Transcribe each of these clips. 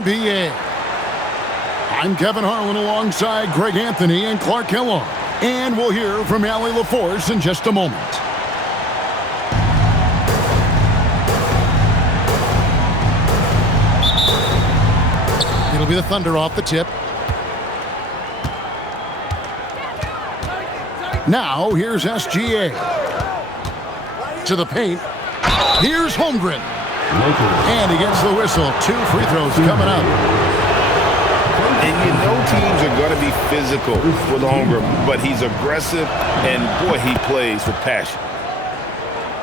NBA. I'm Kevin Harlan alongside Greg Anthony and Clark Kellogg. And we'll hear from Allie LaForce in just a moment. It'll be the Thunder off the tip. Now, here's SGA. To the paint. Here's Holmgren. And he gets the whistle. 2 free throws coming up. And you know teams are going to be physical with Holmgren, but he's aggressive, and boy, he plays with passion.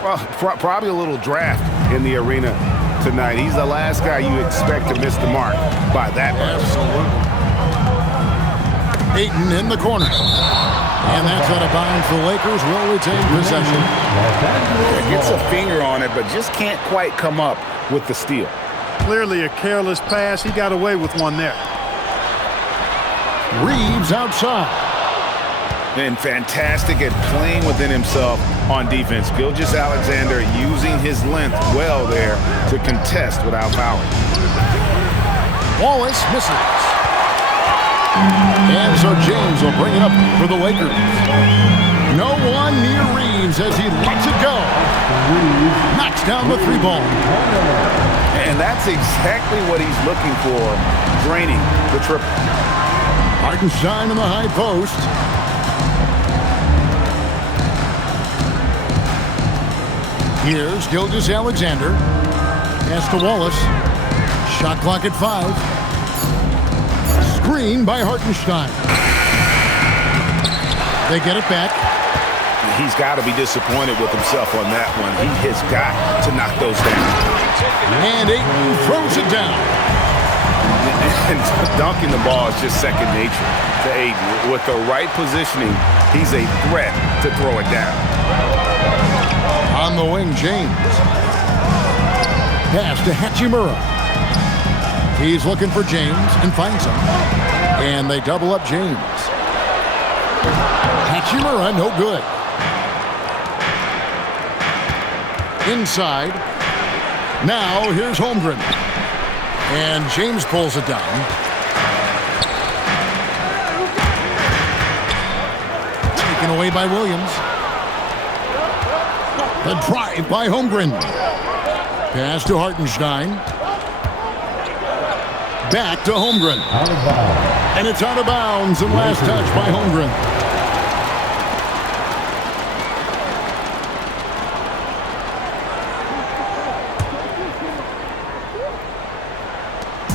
Well, probably a little draft in the arena tonight. He's the last guy you expect to miss the mark by that much. Absolutely. Ayton in the corner. And that's out of bounds. The Lakers will retain possession. Gets a finger on it, but just can't quite come up with the steal. Clearly a careless pass. He got away with one there. Reeves outside. And fantastic at playing within himself on defense. Gilgeous-Alexander using his length well there to contest without fouling. Wallace misses. And so James will bring it up for the Lakers. No one near Reeves as he lets it go. Knocks down the 3 ball. And that's exactly what he's looking for, draining the triple. Hartenstein in the high post. Here's Gilgeous-Alexander. Pass to Wallace. Shot clock at 5. Screen by Hartenstein. They get it back. He's got to be disappointed with himself on that one. He has got to knock those down. And Ayton throws it down. And dunking the ball is just second nature to Ayton. With the right positioning, he's a threat to throw it down. On the wing, James. Pass to Hachimura. He's looking for James and finds him. And they double up James. Hachimura, no good. Inside. Now, here's Holmgren. And James pulls it down. Taken away by Williams. The drive by Holmgren. Pass to Hartenstein. Back to Holmgren. And it's out of bounds. And last touch by Holmgren.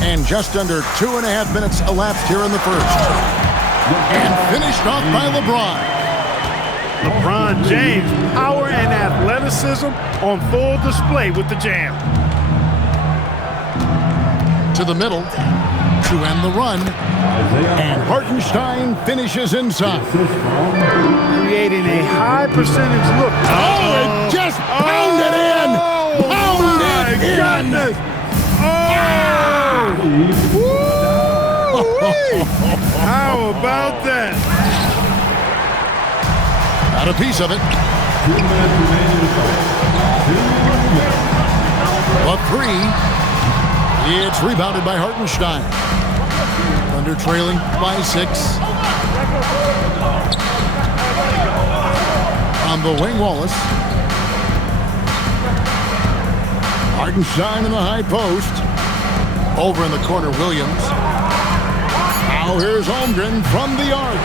And just under 2.5 minutes elapsed here in the first. And finished off by LeBron. LeBron James, power and athleticism on full display with the jam. To the middle to end the run. And Hartenstein finishes inside. Creating a high percentage look. Oh, it just pounded in. Pounded in. Goodness. How about that? Got a piece of it. A 3. It's rebounded by Hartenstein. Thunder trailing by 6. On the wing, Wallace. Hartenstein in the high post. Over in the corner, Williams. Now here's Holmgren from the arc.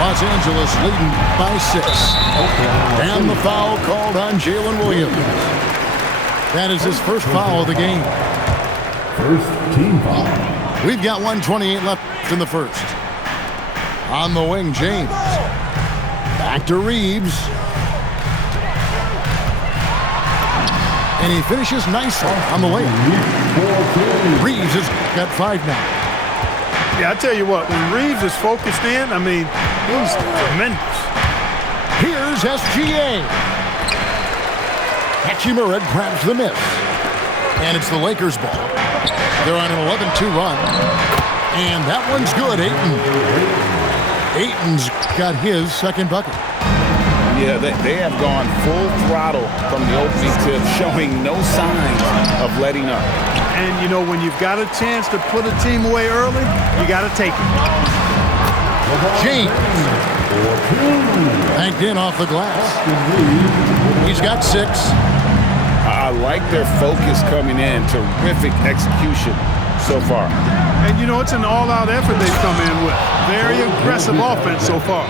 Los Angeles leading by 6. And the foul called on Jalen Williams. That is his first foul of the game. First team foul. We've got 1:28 left in the first. On the wing, James. Back to Reeves. And he finishes nicely on the lane. Reeves has got 5 now. Yeah, I tell you what, when Reeves is focused in, I mean, he's tremendous. Here's SGA. Hachimura grabs the miss. And it's the Lakers' ball. They're on an 11-2 run. And that one's good, Ayton. Ayton's got his second bucket. Yeah, they have gone full throttle from the opening tip, showing no signs of letting up. And, you know, when you've got a chance to put a team away early, you got to take it. James. Banked in off the glass. He's got 6. I like their focus coming in. Terrific execution so far. And, you know, it's an all-out effort they've come in with. Very aggressive offense so far.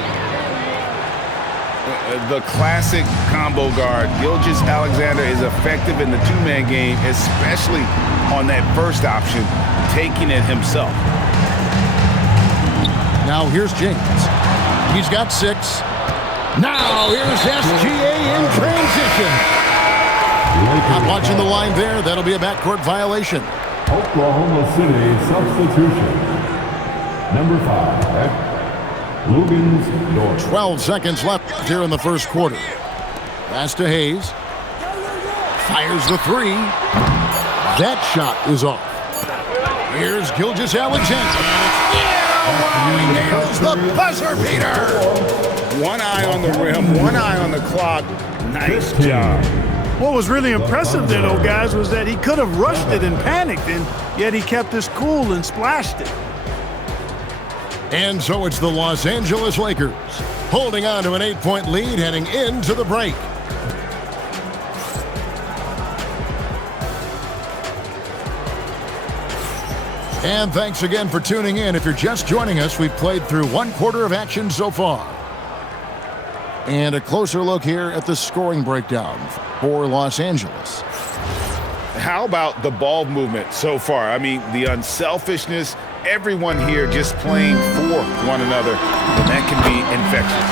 The classic combo guard, Gilgeous-Alexander, is effective in the two-man game, especially on that first option, taking it himself. Now here's James. He's got 6. Now here's SGA in transition. Not watching the line there. That'll be a backcourt violation. Oklahoma City substitution. Number 5. Luguentz-Dort. 12 seconds left here in the first quarter. Pass to Hayes. Fires the 3. That shot is off. Here's Gilgeous-Alexander. He nails the buzzer beater. One eye on the rim, one eye on the clock. Nice job. What was really impressive there, though, guys, was that he could have rushed it and panicked, and yet he kept his cool and splashed it. And so it's the Los Angeles Lakers holding on to an 8-point lead heading into the break. And thanks again for tuning in. If you're just joining us, we've played through 1 quarter of action so far. And a closer look here at the scoring breakdown for Los Angeles. How about the ball movement so far? I mean, the unselfishness, everyone here just playing for one another, and that can be infectious.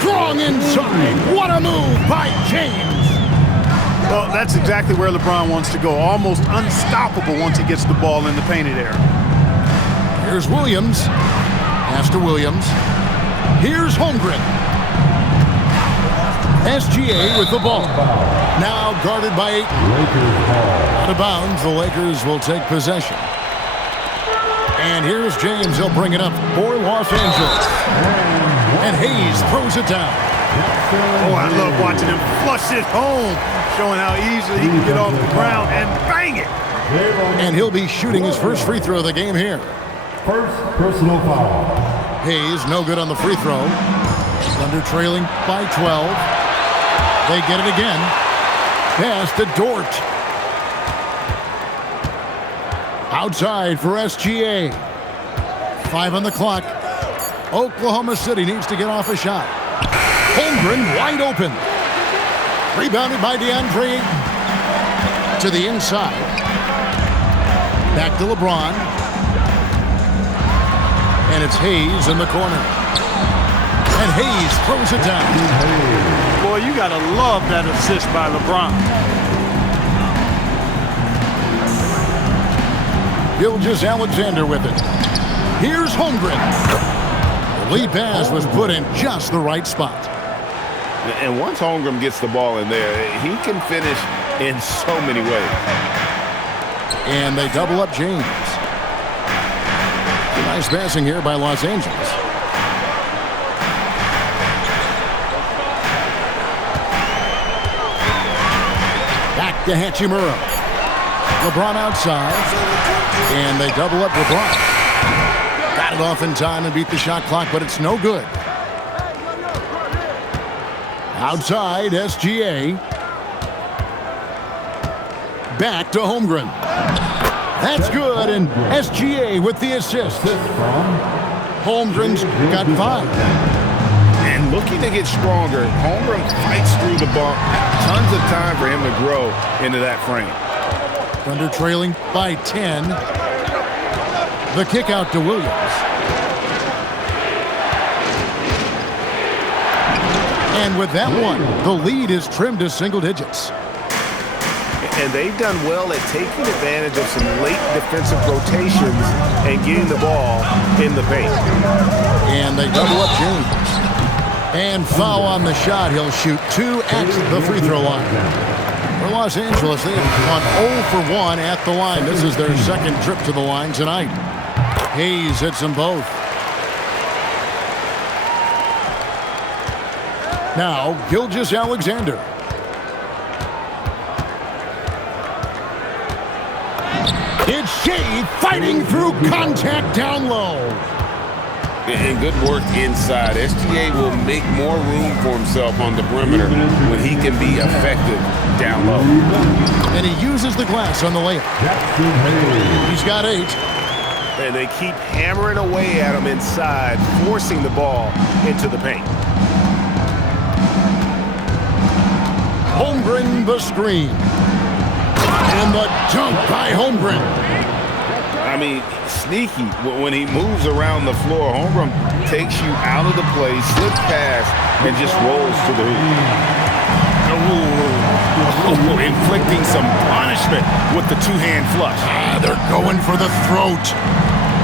Strong inside. What a move by James. Well, that's exactly where LeBron wants to go. Almost unstoppable once he gets the ball in the painted area. Here's Williams. Pass to Williams. Here's Holmgren. SGA with the ball. Now guarded by 8. Out of bounds, the Lakers will take possession. And here's James. He'll bring it up for Los Angeles. And Hayes throws it down. Oh, I love watching him flush it home, showing how easily he can get off the ground and bang it. And he'll be shooting his first free throw of the game here. First personal foul. Hayes, no good on the free throw. Thunder trailing by 12. They get it again. Pass to Dort. Outside for SGA. 5 on the clock. Oklahoma City needs to get off a shot. Holmgren wide open. Rebounded by DeAndre Ayton. To the inside. Back to LeBron. And it's Hayes in the corner. And Hayes throws it down. Boy, you got to love that assist by LeBron. Gilgeous-Alexander with it. Here's Holmgren. The lead pass was put in just the right spot. And once Holmgren gets the ball in there, he can finish in so many ways. And they double up James. Nice passing here by Los Angeles. Back to Hachimura. LeBron outside. And they double up LeBron. Got it off in time and beat the shot clock, but it's no good. Outside, SGA. Back to Holmgren. That's good, and SGA with the assist. Holmgren's got 5. And looking to get stronger, Holmgren fights through the bump. Tons of time for him to grow into that frame. Thunder trailing by 10. The kick out to Williams. And with that one, the lead is trimmed to single digits. And they've done well at taking advantage of some late defensive rotations and getting the ball in the paint. And they double up James. And foul on the shot. He'll shoot 2 at the free throw line. For Los Angeles, they have gone 0 for 1 at the line. This is their second trip to the line tonight. Hayes hits them both. Now, Gilgeous-Alexander. It's Shea fighting through contact down low. And good work inside. SGA will make more room for himself on the perimeter when he can be effective down low. And he uses the glass on the layup. He's got 8. And they keep hammering away at him inside, forcing the ball into the paint. Holmgren the screen. And the dunk by Holmgren. I mean, sneaky. When he moves around the floor, Holmgren takes you out of the play, slips past, and just rolls to the hoop. Inflicting some punishment with the two-hand flush. They're going for the throat.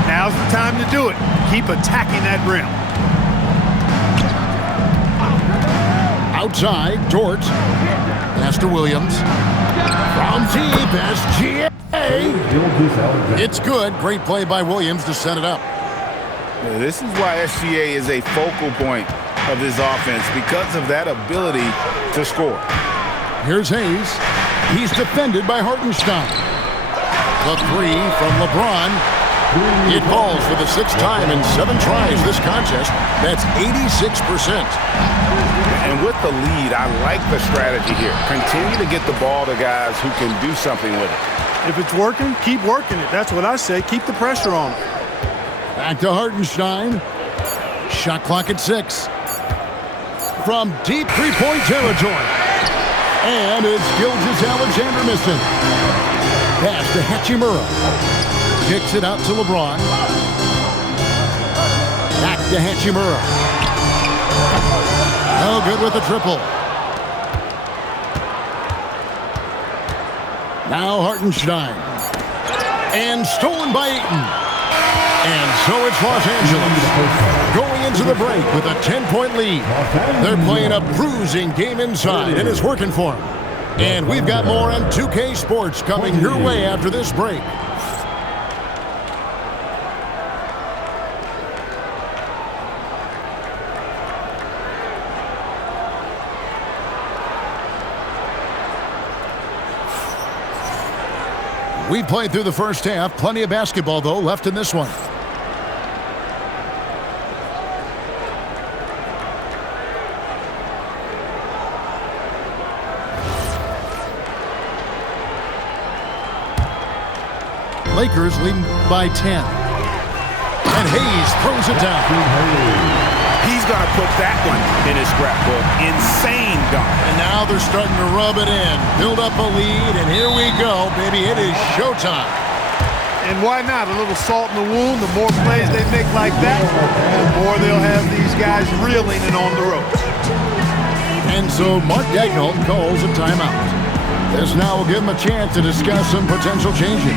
Now's the time to do it. Keep attacking that rim. Outside, Dort. Pass to Williams. From deep, SGA. It's good. Great play by Williams to set it up. This is why SGA is a focal point of this offense, because of that ability to score. Here's Hayes. He's defended by Hartenstein. The 3 from LeBron. It falls for the 6th time in 7 tries this contest. That's 86%. And with the lead, I like the strategy here. Continue to get the ball to guys who can do something with it. If it's working, keep working it. That's what I say. Keep the pressure on him. Back to Hartenstein. Shot clock at 6. From deep three-point territory. And it's Gilgeous-Alexander missing. Pass to Hachimura. Kicks it out to LeBron. Back to Hachimura. No good with the triple. Now Hartenstein. And stolen by Ayton. And so it's Los Angeles going into the break with a 10-point lead. They're playing a bruising game inside, and it's working for them. And we've got more on 2K Sports coming your way after this break. We played through the first half. Plenty of basketball, though, left in this one. Lakers leading by 10. And Hayes throws it down. He's got to put that one in his scrapbook. Insane dunk. And now they're starting to rub it in. Build up a lead, and here we go, baby. It is showtime. And why not? A little salt in the wound. The more plays they make like that, the more they'll have these guys reeling and on the ropes. And so Mark Daigneault calls a timeout. This now will give him a chance to discuss some potential changes.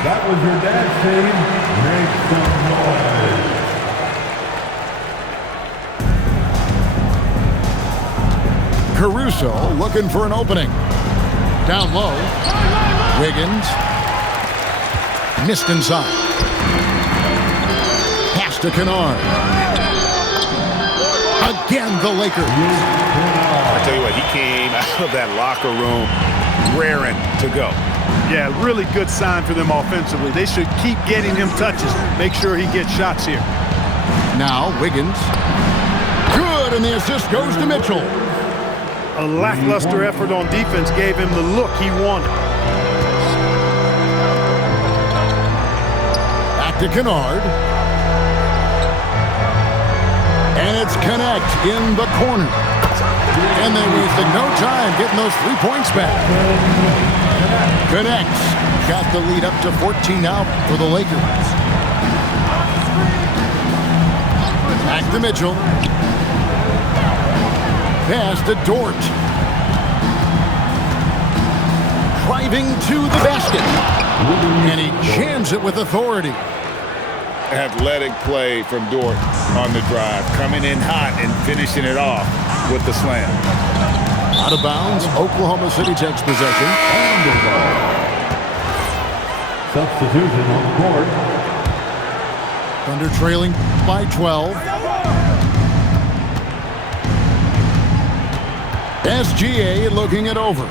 That was your dad's team. Make some noise. Caruso looking for an opening. Down low. Wiggins. Missed inside. Pass to Kennard. Again, the Lakers. I tell you what, he came out of that locker room raring to go. Yeah, really good sign for them offensively. They should keep getting him touches. Make sure he gets shots here. Now Wiggins. Good, and the assist goes to Mitchell. A lackluster effort on defense gave him the look he wanted. Back to Kennard. And it's Connect in the corner. And they wasted no time getting those 3 points back. Connects. Got the lead up to 14 now for the Lakers. Back to Mitchell. Pass to Dort. Driving to the basket. And he jams it with authority. Athletic play from Dort on the drive. Coming in hot and finishing it off with the slam. Out of bounds, Oklahoma City takes possession. Substitution on the court. Thunder trailing by 12. SGA looking it over.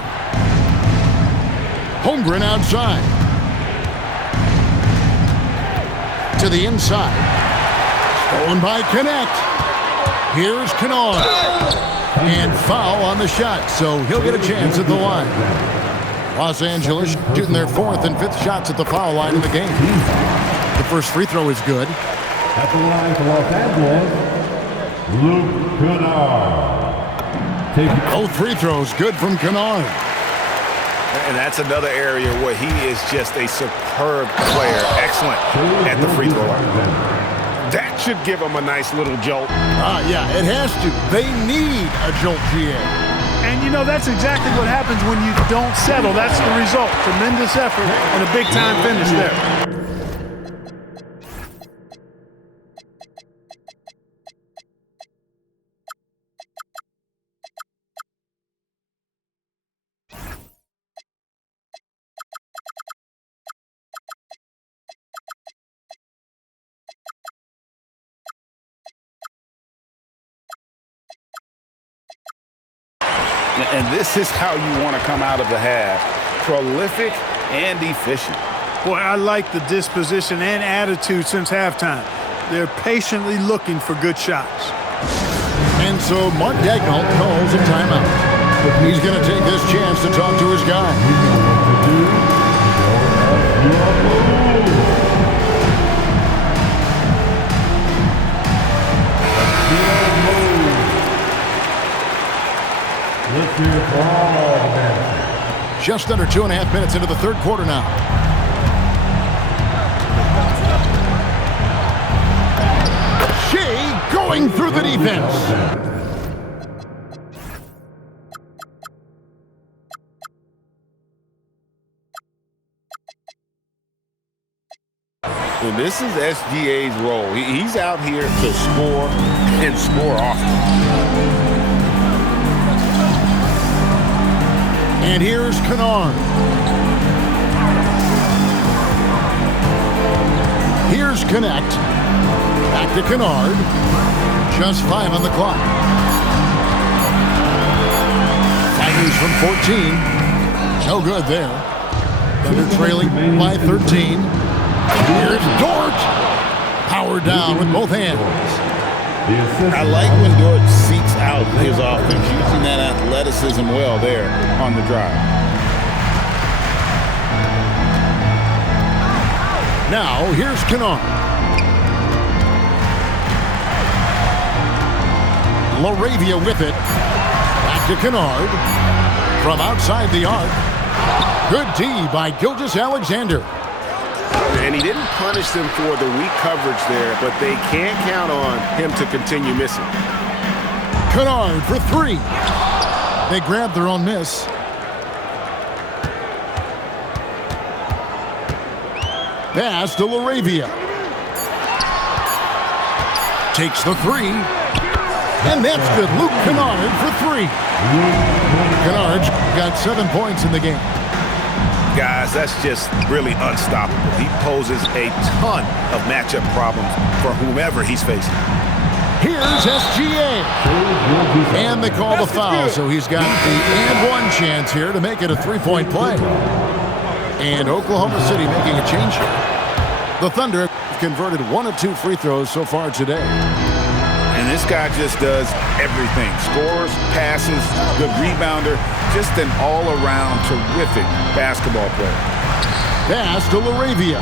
Holmgren outside. To the inside. Stolen by Connect. Here's Kennard. And foul on the shot, so he'll get a chance at the line. Los Angeles shooting their 4th and 5th shots at the foul line in the game. The first free throw is good. At the line for Los Angeles, Luke Kennard. Both free throws good from Kennard. And that's another area where he is just a superb player. Excellent at the free throw line. That should give him a nice little jolt. Yeah, it has to. They need a jolt, GA. And, you know, that's exactly what happens when you don't settle. That's the result. Tremendous effort and a big-time finish there. And this is how you want to come out of the half. Prolific and efficient. Boy, I like the disposition and attitude since halftime. They're patiently looking for good shots. And so Mark Daigneault calls a timeout. He's going to take this chance to talk to his guy. Just under 2.5 minutes into the third quarter now. Shea going through the defense. Well, this is SGA's role. He's out here to score and score often. And here's Kennard. Here's Connect. Back to Kennard. Just 5 on the clock. Tigers from 14. No good there. Thunder trailing by 13. Here's Dort. Powered down with both hands. I like when Dort seeks out his offense, using that athleticism well there on the drive. Now, here's Kennard. LaRavia with it. Back to Kennard. From outside the arc. Good D by Gilgeous-Alexander. And he didn't punish them for the weak coverage there, but they can't count on him to continue missing. Kennard for 3. They grabbed their own miss. Pass to LaRavia. Takes the 3. And that's good. Luke Kennard for 3. Kennard's got 7 points in the game. Guys, that's just really unstoppable. He poses a ton of matchup problems for whomever he's facing. Here's SGA. And they call the foul, so he's got the and-one chance here to make it a 3-point play. And Oklahoma City making a change here. The Thunder have converted 1 of 2 free throws so far today. And this guy just does everything. Scores, passes, good rebounder, just an all-around terrific basketball player. Pass to LaRavia.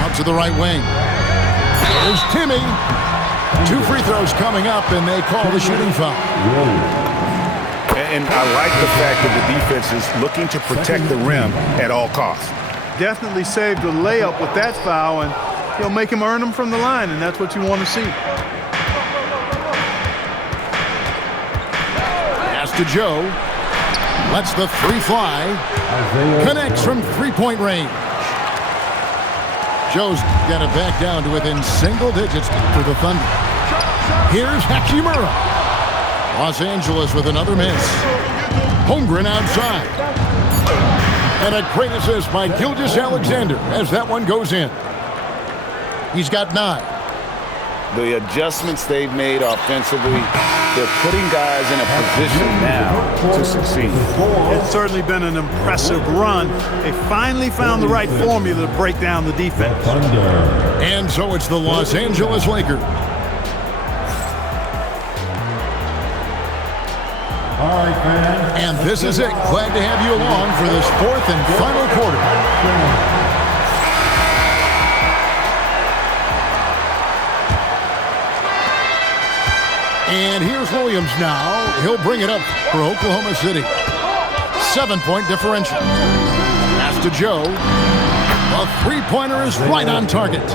Out to the right wing. There's Timmy. 2 free throws coming up, and they call the shooting foul. And I like the fact that the defense is looking to protect the rim at all costs. Definitely saved a layup with that foul, and he'll make him earn them from the line, and that's what you want to see. Pass to Joe. Lets the 3 fly. Connects from 3-point range. Joe's got it back down to within single digits for the Thunder. Here's Hachimura. Los Angeles with another miss. Holmgren outside. And a great assist by Gilgeous-Alexander as that one goes in. He's got 9. The adjustments they've made offensively, they're putting guys in a position now to succeed. It's certainly been an impressive run. They finally found the right formula to break down the defense. And so it's the Los Angeles Lakers. All right, fans. And this is it. Glad to have you along for this 4th and final quarter. And here's Williams now. He'll bring it up for Oklahoma City. 7-point differential. Pass to Joe. A three-pointer is right on target.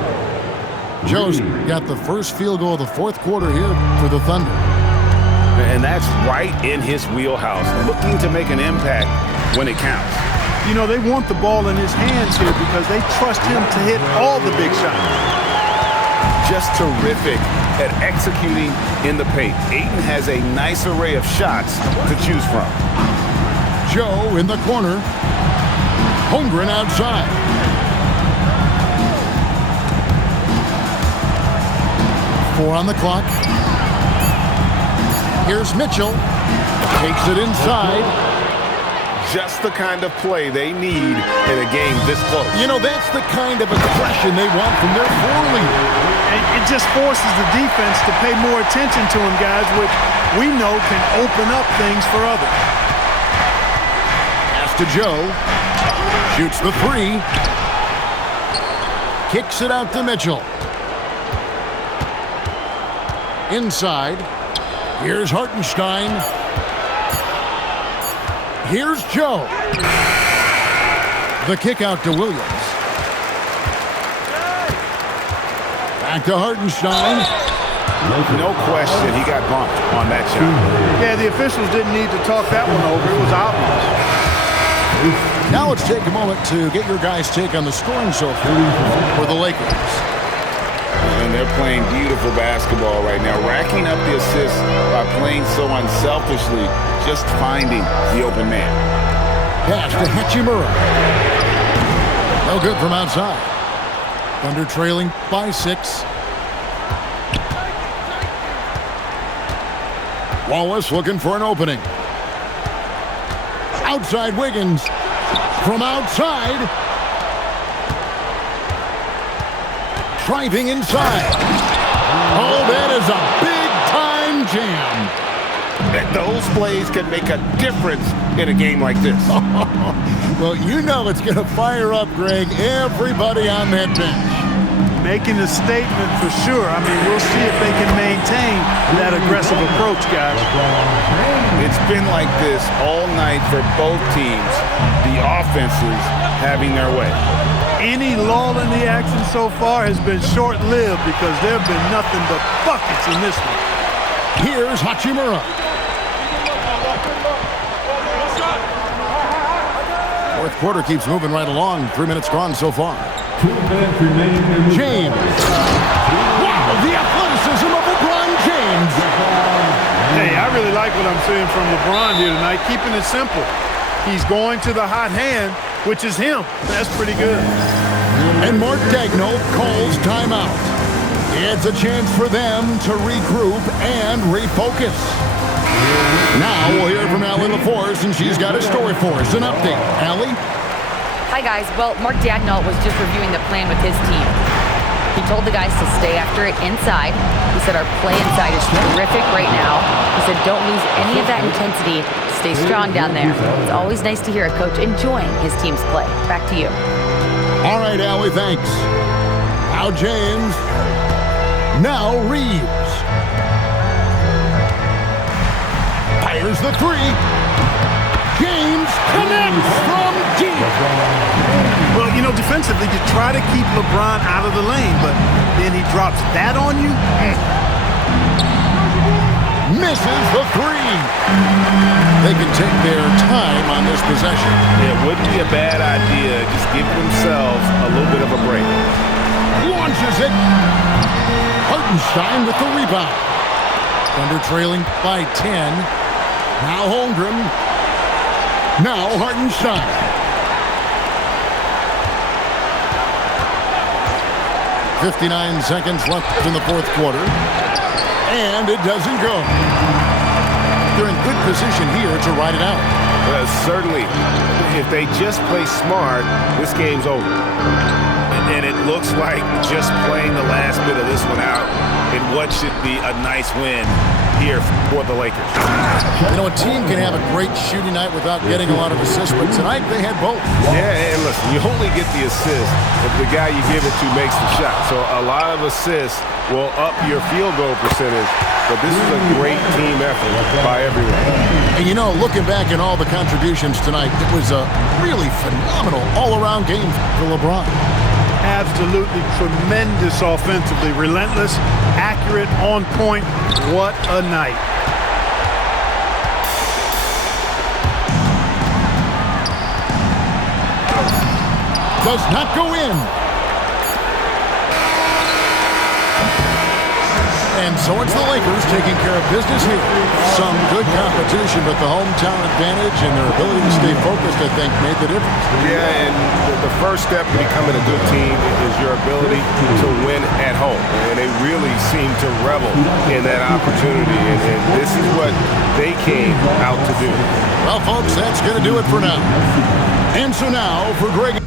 Joe's got the first field goal of the 4th quarter here for the Thunder. And that's right in his wheelhouse, looking to make an impact when it counts. You know, they want the ball in his hands here because they trust him to hit all the big shots. Just terrific at executing in the paint. Ayton has a nice array of shots to choose from. Joe in the corner. Holmgren outside. Four on the clock. Here's Mitchell. Takes it inside. Just the kind of play they need in a game this close. You know, that's the kind of aggression they want from their floor leader. It just forces the defense to pay more attention to him, guys, which we know can open up things for others. Pass to Joe. Shoots the 3. Kicks it out to Mitchell. Inside. Here's Hartenstein. Here's Joe. The kick out to Williams. Back to Hartenstein. No question, he got bumped on that shot. Yeah, the officials didn't need to talk that one over. It was obvious. Now let's take a moment to get your guys' take on the scoring so far for the Lakers. And they're playing beautiful basketball right now, racking up the assists by playing so unselfishly, just finding the open man. Pass to Hachimura. No good from outside. Thunder trailing by 6. Wallace looking for an opening. Outside Wiggins. From outside. Driving inside. Oh, that is a big-time jam. Those plays can make a difference in a game like this. Well, you know it's going to fire up, Greg, everybody on that bench. Making a statement for sure. I mean, we'll see if they can maintain that aggressive approach, guys. It's been like this all night for both teams. The offenses having their way. Any lull in the action so far has been short-lived because there have been nothing but buckets in this one. Here's Hachimura. Fourth quarter keeps moving right along. 3 minutes gone so far. 2 minutes remaining. James. Wow, the athleticism of LeBron James. Hey, I really like what I'm seeing from LeBron here tonight, keeping it simple. He's going to the hot hand, which is him. That's pretty good. And Mark Daigneault calls timeout. It's a chance for them to regroup and refocus. Now we'll hear from Allie LaForce, and she's got a story for us. An update. Allie? Hi, guys. Well, Mark Daigneault was just reviewing the plan with his team. He told the guys to stay after it inside. He said our play inside is terrific right now. He said don't lose any of that intensity. Stay strong down there. It's always nice to hear a coach enjoying his team's play. Back to you. All right, Allie, thanks. Now James. Now Reeves. Fires the 3. James connects from deep. Well, you know, defensively, you try to keep LeBron out of the lane, but then he drops that on you. Misses the 3. They can take their time on this possession. It wouldn't be a bad idea. Just give themselves a little bit of a break. Launches it. Hartenstein with the rebound. Thunder trailing by 10. Now Holmgren. Now Hartenstein. 59 seconds left in the fourth quarter. And it doesn't go. They're in good position here to ride it out. Well, certainly, if they just play smart, this game's over. And it looks like just playing the last bit of this one out in what should be a nice win here for the Lakers. You know, a team can have a great shooting night without getting a lot of assists, but tonight they had both. Yeah, and listen, you only get the assist if the guy you give it to makes the shot. So a lot of assists will up your field goal percentage, but this is a great team effort by everyone. And you know, looking back at all the contributions tonight, it was a really phenomenal all-around game for LeBron. Absolutely tremendous offensively. Relentless, accurate, on point. What a night. Does not go in. And so it's the Lakers taking care of business here. Some good competition, but the hometown advantage and their ability to stay focused, I think, made the difference. Yeah, and the first step to becoming a good team is your ability to win at home. And they really seem to revel in that opportunity, and this is what they came out to do. Well, folks, that's going to do it for now. And so now, for Greg...